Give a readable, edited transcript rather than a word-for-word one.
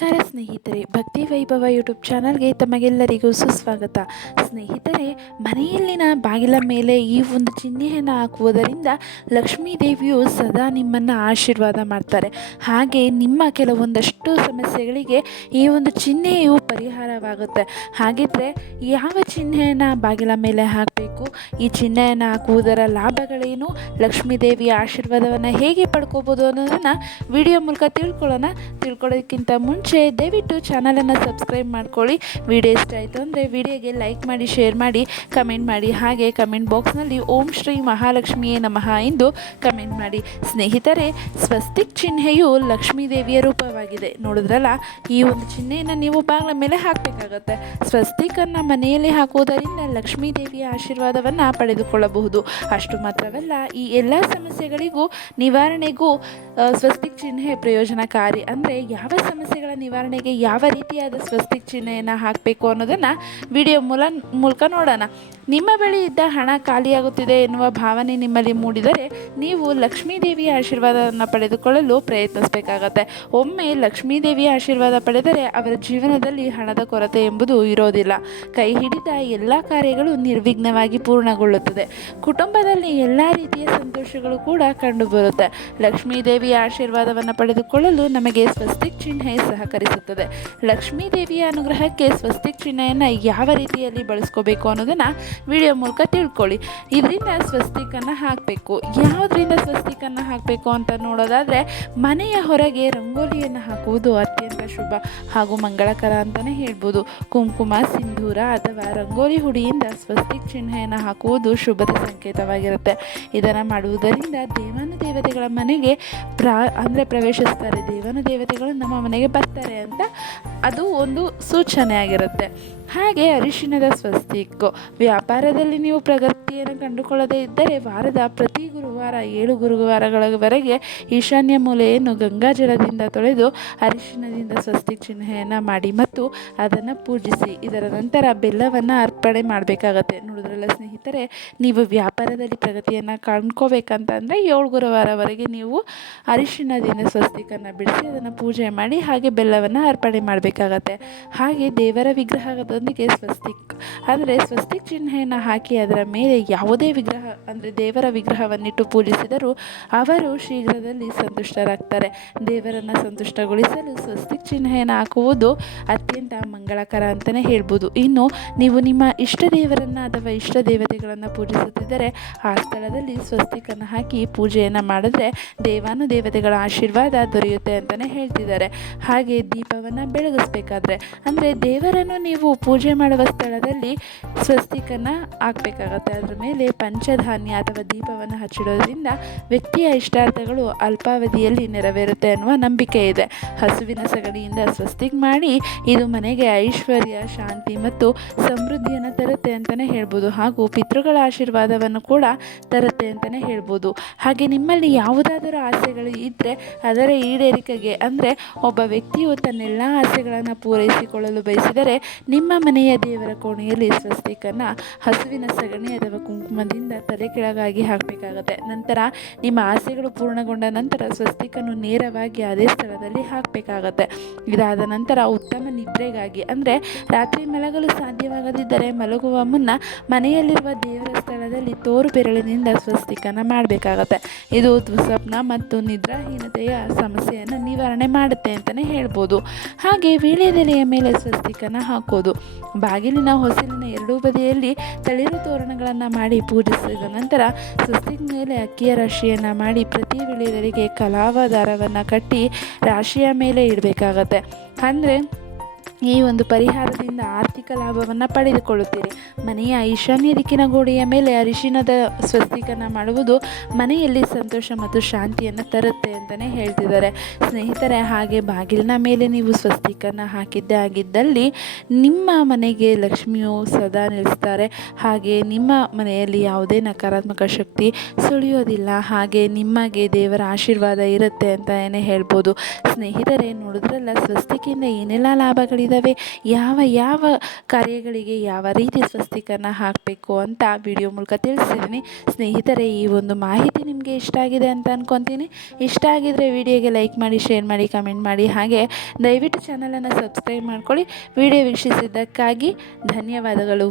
ನಮಸ್ಕಾರ ಸ್ನೇಹಿತರೆ, ಭಕ್ತಿ ವೈಭವ ಯೂಟ್ಯೂಬ್ ಚಾನಲ್ಗೆ ತಮಗೆಲ್ಲರಿಗೂ ಸುಸ್ವಾಗತ. ಸ್ನೇಹಿತರೆ, ಮನೆಯಲ್ಲಿನ ಬಾಗಿಲ ಮೇಲೆ ಈ ಒಂದು ಚಿಹ್ನೆಯನ್ನು ಹಾಕುವುದರಿಂದ ಲಕ್ಷ್ಮೀ ದೇವಿಯು ಸದಾ ನಿಮ್ಮನ್ನು ಆಶೀರ್ವಾದ ಮಾಡ್ತಾರೆ. ಹಾಗೆ ನಿಮ್ಮ ಕೆಲವೊಂದಷ್ಟು ಸಮಸ್ಯೆಗಳಿಗೆ ಈ ಒಂದು ಚಿಹ್ನೆಯು ಪರಿಹಾರವಾಗುತ್ತೆ. ಹಾಗಿದ್ರೆ ಯಾವ ಚಿಹ್ನೆಯನ್ನು ಬಾಗಿಲ ಮೇಲೆ ಹಾಕಬೇಕು, ಈ ಚಿಹ್ನೆಯನ್ನು ಹಾಕುವುದರ ಲಾಭಗಳೇನು, ಲಕ್ಷ್ಮೀ ದೇವಿಯ ಆಶೀರ್ವಾದವನ್ನು ಹೇಗೆ ಪಡ್ಕೋಬೋದು ಅನ್ನೋದನ್ನು ವಿಡಿಯೋ ಮೂಲಕ ತಿಳ್ಕೊಳ್ಳೋದಕ್ಕಿಂತ ಮುಂಚೆ ದಯವಿಟ್ಟು ಚಾನಲನ್ನು ಸಬ್ಸ್ಕ್ರೈಬ್ ಮಾಡ್ಕೊಳ್ಳಿ. ವಿಡಿಯೋ ಇಷ್ಟ ಆಯಿತು ಅಂದರೆ ವಿಡಿಯೋಗೆ ಲೈಕ್ ಮಾಡಿ, ಶೇರ್ ಮಾಡಿ, ಕಮೆಂಟ್ ಮಾಡಿ. ಹಾಗೆ ಕಮೆಂಟ್ ಬಾಕ್ಸ್ನಲ್ಲಿ ಓಂ ಶ್ರೀ ಮಹಾಲಕ್ಷ್ಮಿಯೇ ನಮಃ ಎಂದು ಕಮೆಂಟ್ ಮಾಡಿ. ಸ್ನೇಹಿತರೆ, ಸ್ವಸ್ತಿಕ್ ಚಿಹ್ನೆಯು ಲಕ್ಷ್ಮೀ ದೇವಿಯ ರೂಪವಾಗಿದೆ. ನೋಡಿದ್ರಲ್ಲ, ಈ ಒಂದು ಚಿಹ್ನೆಯನ್ನು ನೀವು ಬಾಗಿಲ ಮೇಲೆ ಹಾಕಬೇಕಾಗತ್ತೆ. ಸ್ವಸ್ತಿಕನ್ನು ಮನೆಯಲ್ಲಿ ಹಾಕುವುದರಿಂದ ಲಕ್ಷ್ಮೀ ದೇವಿಯ ಆಶೀರ್ವಾದವನ್ನು ಪಡೆದುಕೊಳ್ಳಬಹುದು. ಅಷ್ಟು ಮಾತ್ರವಲ್ಲ, ಈ ಎಲ್ಲ ಸಮಸ್ಯೆಗಳಿಗೂ ನಿವಾರಣೆಗೂ ಸ್ವಸ್ತಿಕ್ ಚಿಹ್ನೆ ಪ್ರಯೋಜನಕಾರಿ. ಅಂದರೆ ಯಾವ ಸಮಸ್ಯೆಗಳ ನಿವಾರಣೆಗೆ ಯಾವ ರೀತಿಯಾದ ಸ್ವಸ್ತಿಕ್ ಚಿಹ್ನೆಯನ್ನು ಹಾಕಬೇಕು ಅನ್ನೋದನ್ನು ವಿಡಿಯೋ ಮೂಲಕ ನೋಡೋಣ. ನಿಮ್ಮ ಬಳಿ ಇದ್ದ ಹಣ ಖಾಲಿಯಾಗುತ್ತಿದೆ ಎನ್ನುವ ಭಾವನೆ ನಿಮ್ಮಲ್ಲಿ ಮೂಡಿದರೆ ನೀವು ಲಕ್ಷ್ಮೀ ದೇವಿಯ ಆಶೀರ್ವಾದವನ್ನು ಪಡೆದುಕೊಳ್ಳಲು ಪ್ರಯತ್ನಿಸಬೇಕಾಗತ್ತೆ. ಒಮ್ಮೆ ಲಕ್ಷ್ಮೀ ದೇವಿಯ ಆಶೀರ್ವಾದ ಪಡೆದರೆ ಅವರ ಜೀವನದಲ್ಲಿ ಹಣದ ಕೊರತೆ ಎಂಬುದು ಇರೋದಿಲ್ಲ. ಕೈ ಹಿಡಿದ ಎಲ್ಲ ಕಾರ್ಯಗಳು ನಿರ್ವಿಘ್ನವಾಗಿ ಪೂರ್ಣಗೊಳ್ಳುತ್ತದೆ. ಕುಟುಂಬದಲ್ಲಿ ಎಲ್ಲ ರೀತಿಯ ಸಂತೋಷಗಳು ಕೂಡ ಕಂಡುಬರುತ್ತೆ. ಲಕ್ಷ್ಮೀ ದೇವಿಯ ಆಶೀರ್ವಾದವನ್ನು ಪಡೆದುಕೊಳ್ಳಲು ನಮಗೆ ಸ್ವಸ್ತಿಕ್ ಚಿಹ್ನೆ ಸಹಕರಿಸುತ್ತದೆ. ಲಕ್ಷ್ಮೀ ದೇವಿಯ ಅನುಗ್ರಹಕ್ಕೆ ಸ್ವಸ್ತಿಕ್ ಚಿಹ್ನೆಯನ್ನು ಯಾವ ರೀತಿಯಲ್ಲಿ ಬಳಸ್ಕೋಬೇಕು ಅನ್ನೋದನ್ನು ವಿಡಿಯೋ ಮೂಲಕ ತಿಳ್ಕೊಳ್ಳಿ. ಇದರಿಂದ ಸ್ವಸ್ತಿಕನ್ನು ಹಾಕಬೇಕು. ಯಾವುದರಿಂದ ಸ್ವಸ್ತಿಕನ್ನು ಹಾಕಬೇಕು ಅಂತ ನೋಡೋದಾದರೆ, ಮನೆಯ ಹೊರಗೆ ರಂಗೋಲಿಯನ್ನು ಹಾಕುವುದು ಅತ್ಯಂತ ಶುಭ ಹಾಗೂ ಮಂಗಳಕರ ಅಂತಲೇ ಹೇಳ್ಬೋದು. ಕುಂಕುಮ, ಸಿಂಧೂರ ಅಥವಾ ರಂಗೋಲಿ ಹುಡಿಯಿಂದ ಸ್ವಸ್ತಿಕ್ ಚಿಹ್ನೆಯನ್ನು ಹಾಕುವುದು ಶುಭದ ಸಂಕೇತವಾಗಿರುತ್ತೆ. ಇದನ್ನು ಮಾಡುವುದರಿಂದ ದೇವಾನುದೇವತೆಗಳ ಮನೆಗೆ ಪ್ರವೇಶಿಸ್ತಾರೆ. ದೇವಾನುದೇವತೆಗಳು ನಮ್ಮ ಮನೆಗೆ ಬರ್ತಾರೆ ಅಂತ ಅದು ಒಂದು ಸೂಚನೆ ಆಗಿರುತ್ತೆ. ಹಾಗೆ ಅರಿಶಿಣದ ಸ್ವಸ್ತಿಕ್. ವ್ಯಾಪಾರದಲ್ಲಿ ನೀವು ಪ್ರಗತಿಯನ್ನು ಕಂಡುಕೊಳ್ಳದೇ ಇದ್ದರೆ ವಾರದ ಪ್ರತಿ ಗುರುವಾರ 7 ಗುರುವಾರಗಳವರೆಗೆ ಈಶಾನ್ಯ ಮೂಲೆಯನ್ನು ಗಂಗಾಜಲದಿಂದ ತೊಳೆದು ಅರಿಶಿಣದಿಂದ ಸ್ವಸ್ತಿಕ್ ಚಿಹ್ನೆಯನ್ನು ಮಾಡಿ ಮತ್ತು ಅದನ್ನು ಪೂಜಿಸಿ. ಇದರ ನಂತರ ಬೆಲ್ಲವನ್ನು ಅರ್ಪಣೆ ಮಾಡಬೇಕಾಗತ್ತೆ. ನೋಡಿದ್ರಲ್ಲ ಸ್ನೇಹಿತರೆ, ನೀವು ವ್ಯಾಪಾರದಲ್ಲಿ ಪ್ರಗತಿಯನ್ನು ಕಂಡ್ಕೋಬೇಕಂತಂದರೆ 7 ಗುರುವಾರವರೆಗೆ ನೀವು ಅರಿಶಿಣದಿಂದ ಸ್ವಸ್ತಿಕನ್ನು ಬಿಡಿಸಿ ಅದನ್ನು ಪೂಜೆ ಮಾಡಿ ಹಾಗೆ ಬೆಲ್ಲವನ್ನು ಅರ್ಪಣೆ ಮಾಡಬೇಕಾಗತ್ತೆ. ಹಾಗೆ ದೇವರ ವಿಗ್ರಹದೊಂದಿಗೆ ಸ್ವಸ್ತಿಕ್ ಅಂದರೆ ಸ್ವಸ್ತಿಕ್ ಚಿಹ್ನೆಯನ್ನು ಹಾಕಿ ಅದರ ಮೇಲೆ ಯಾವುದೇ ವಿಗ್ರಹ ಅಂದರೆ ದೇವರ ವಿಗ್ರಹವನ್ನಿಟ್ಟು ಪೂಜಿಸಿದರೂ ಅವರು ಶೀಘ್ರದಲ್ಲಿ ಸಂತುಷ್ಟರಾಗ್ತಾರೆ. ದೇವರನ್ನು ಸಂತುಷ್ಟಗೊಳಿಸಲು ಸ್ವಸ್ತಿಕ್ ಚಿಹ್ನೆಯನ್ನು ಹಾಕುವುದು ಅತ್ಯಂತ ಮಂಗಳಕರ ಅಂತಲೇ ಹೇಳ್ಬೋದು. ಇನ್ನು ನೀವು ನಿಮ್ಮ ಇಷ್ಟ ದೇವರನ್ನು ಅಥವಾ ಇಷ್ಟ ದೇವತೆಗಳನ್ನು ಪೂಜಿಸುತ್ತಿದ್ದರೆ ಆ ಸ್ಥಳದಲ್ಲಿ ಸ್ವಸ್ತಿಕನ್ನು ಹಾಕಿ ಪೂಜೆಯನ್ನು ಮಾಡಿದ್ರೆ ದೇವಾನುದೇವತೆಗಳ ಆಶೀರ್ವಾದ ದೊರೆಯುತ್ತೆ ಅಂತಲೇ ಹೇಳ್ತಿದ್ದಾರೆ. ಹಾಗೆ ದೀಪವನ್ನು ಬೆಳಗಿಸ್ಬೇಕಾದ್ರೆ ಅಂದರೆ ದೇವರನ್ನು ನೀವು ಪೂಜೆ ಮಾಡುವ ಸ್ಥಳದಲ್ಲಿ ಸ್ವಸ್ತಿಕನ್ನು ಹಾಕಬೇಕಾಗತ್ತೆ. ಅದರ ಮೇಲೆ ಪಂಚಧಾನ್ಯ ಅಥವಾ ದೀಪವನ್ನು ಹಚ್ಚಿಡೋದ್ರಿಂದ ವ್ಯಕ್ತಿಯ ಇಷ್ಟಾರ್ಥಗಳು ಅಲ್ಪಾವಧಿಯಲ್ಲಿ ನೆರವೇರುತ್ತೆ ಅನ್ನುವ ನಂಬಿಕೆ ಇದೆ. ಹಸುವಿನ ಸಗಣಿಯಿಂದ ಸ್ವಸ್ತಿಕ್ ಮಾಡಿ ಇದು ಮನೆಗೆ ಐಶ್ವರ್ಯ, ಶಾಂತಿ ಮತ್ತು ಸಮೃದ್ಧಿಯನ್ನು ತರುತ್ತೆ ಅಂತಲೇ ಹೇಳ್ಬೋದು. ಹಾಗೂ ಪಿತೃಗಳ ಆಶೀರ್ವಾದವನ್ನು ಕೂಡ ತರುತ್ತೆ ಅಂತಲೇ ಹೇಳ್ಬೋದು. ಹಾಗೆ ನಿಮ್ಮಲ್ಲಿ ಯಾವುದಾದರೂ ಆಸೆಗಳು ಇದ್ದರೆ ಅದರ ಈಡೇರಿಕೆಗೆ ಅಂದರೆ ಒಬ್ಬ ವ್ಯಕ್ತಿಯು ತನ್ನೆಲ್ಲ ಆಸೆಗಳನ್ನು ಪೂರೈಸಿಕೊಳ್ಳಲು ಬಯಸಿದರೆ ನಿಮ್ಮ ಮನೆಯ ದೇವರ ಕೋಣೆಯಲ್ಲಿ ಸ್ವಸ್ತಿಕನ್ನು ಹಸುವಿನ ಸಗಣಿ ಅಥವಾ ಕುಂಕುಮದಿಂದ ತಲೆ ಕೆಳಗಾಗಿ ಹಾಕಬೇಕಾಗತ್ತೆ. ನಂತರ ನಿಮ್ಮ ಆಸೆಗಳು ಪೂರ್ಣಗೊಂಡ ನಂತರ ಸ್ವಸ್ತಿಕನ್ನು ನೇರವಾಗಿ ಅದೇ ಸ್ಥಳದಲ್ಲಿ ಹಾಕಬೇಕಾಗತ್ತೆ. ಇದಾದ ನಂತರ ಉತ್ತಮ ನಿದ್ರೆಗಾಗಿ ಅಂದರೆ ರಾತ್ರಿ ಮಲಗಲು ಸಾಧ್ಯವಾಗದಿದ್ದರೆ ಮಲಗುವ ಮುನ್ನ ಮನೆಯಲ್ಲಿರುವ ದೇವರ ಸ್ಥಳದಲ್ಲಿ ತೋರು ಬೆರಳಿನಿಂದ ಸ್ವಸ್ತಿಕನ್ನು ಮಾಡಬೇಕಾಗತ್ತೆ. ಇದು ದುಸ್ವಪ್ನ ಮತ್ತು ನಿದ್ರಾಹೀನತೆಯ ಸಮಸ್ಯೆಯನ್ನು ನಿವಾರಣೆ ಮಾಡುತ್ತೆ ಅಂತಲೇ ಹೇಳ್ಬೋದು. ಹಾಗೆ ವೀಳ್ಯದೆಲೆಯ ಮೇಲೆ ಸ್ವಸ್ತಿಕನ್ನು ಹಾಕೋದು. ಬಾಗಿಲಿನ ಹೊಸಲಿನ ಎರಡೂ ಬದಿಯಲ್ಲಿ ತಳಿರು ತೋರಣಗಳನ್ನು ಮಾಡಿ ಪೂಜಿಸಿದ ನಂತರ ಸ್ವಸ್ತಿಕ್ ಮೇಲೆ ಅಕ್ಕಿಯ ರಾಶಿಯನ್ನು ಮಾಡಿ ಪ್ರತಿ ವೀಳ್ಯದೆಲೆಗೆ ಕಲಾವ ದಾರವನ್ನು ಕಟ್ಟಿ ರಾಶಿಯ ಮೇಲೆ ಇಡಬೇಕಾಗತ್ತೆ. ಅಂದರೆ ಈ ಒಂದು ಪರಿಹಾರದಿಂದ ಆರ್ಥಿಕ ಲಾಭವನ್ನು ಪಡೆದುಕೊಳ್ಳುತ್ತೀರಿ. ಮನೆಯ ಈಶಾನ್ಯ ದಿಕ್ಕಿನ ಗೋಡೆಯ ಮೇಲೆ ಅರಿಶಿಣದ ಸ್ವಸ್ತಿಕನ್ನು ಮಾಡುವುದು ಮನೆಯಲ್ಲಿ ಸಂತೋಷ ಮತ್ತು ಶಾಂತಿಯನ್ನು ತರುತ್ತೆ ಅಂತಲೇ ಹೇಳ್ತಿದ್ದಾರೆ. ಸ್ನೇಹಿತರೆ, ಹಾಗೆ ಬಾಗಿಲಿನ ಮೇಲೆ ನೀವು ಸ್ವಸ್ತಿಕನ್ನು ಹಾಕಿದ್ದೇ ಆಗಿದ್ದಲ್ಲಿ ನಿಮ್ಮ ಮನೆಗೆ ಲಕ್ಷ್ಮಿಯು ಸದಾ ನಿಲ್ಲಿಸ್ತಾರೆ. ಹಾಗೆ ನಿಮ್ಮ ಮನೆಯಲ್ಲಿ ಯಾವುದೇ ನಕಾರಾತ್ಮಕ ಶಕ್ತಿ ಸುಳಿಯೋದಿಲ್ಲ. ಹಾಗೆ ನಿಮಗೆ ದೇವರ ಆಶೀರ್ವಾದ ಇರುತ್ತೆ ಅಂತ ಹೇಳ್ಬೋದು. ಸ್ನೇಹಿತರೆ, ನೋಡಿದ್ರಲ್ಲ ಸ್ವಸ್ತಿಕಿಂದ ಏನೆಲ್ಲ ಲಾಭಗಳಿದೆ ಇದ್ದಾವೆ, ಯಾವ ಯಾವ ಕಾರ್ಯಗಳಿಗೆ ಯಾವ ರೀತಿ ಸ್ವಸ್ತಿಕನ ಹಾಕಬೇಕು ಅಂತ ವಿಡಿಯೋ ಮೂಲಕ ತಿಳಿಸಿದ್ದೀನಿ. ಸ್ನೇಹಿತರೆ, ಈ ಒಂದು ಮಾಹಿತಿ ನಿಮಗೆ ಇಷ್ಟ ಆಗಿದೆ ಅಂತ ಅಂದ್ಕೊತೀನಿ. ಇಷ್ಟ ಆಗಿದರೆ ವಿಡಿಯೋಗೆ ಲೈಕ್ ಮಾಡಿ, ಶೇರ್ ಮಾಡಿ, ಕಮೆಂಟ್ ಮಾಡಿ, ಹಾಗೆ ದಯವಿಟ್ಟು ಚಾನಲನ್ನು ಸಬ್ಸ್ಕ್ರೈಬ್ ಮಾಡ್ಕೊಳ್ಳಿ. ವಿಡಿಯೋ ವೀಕ್ಷಿಸಿದ್ದಕ್ಕಾಗಿ ಧನ್ಯವಾದಗಳು.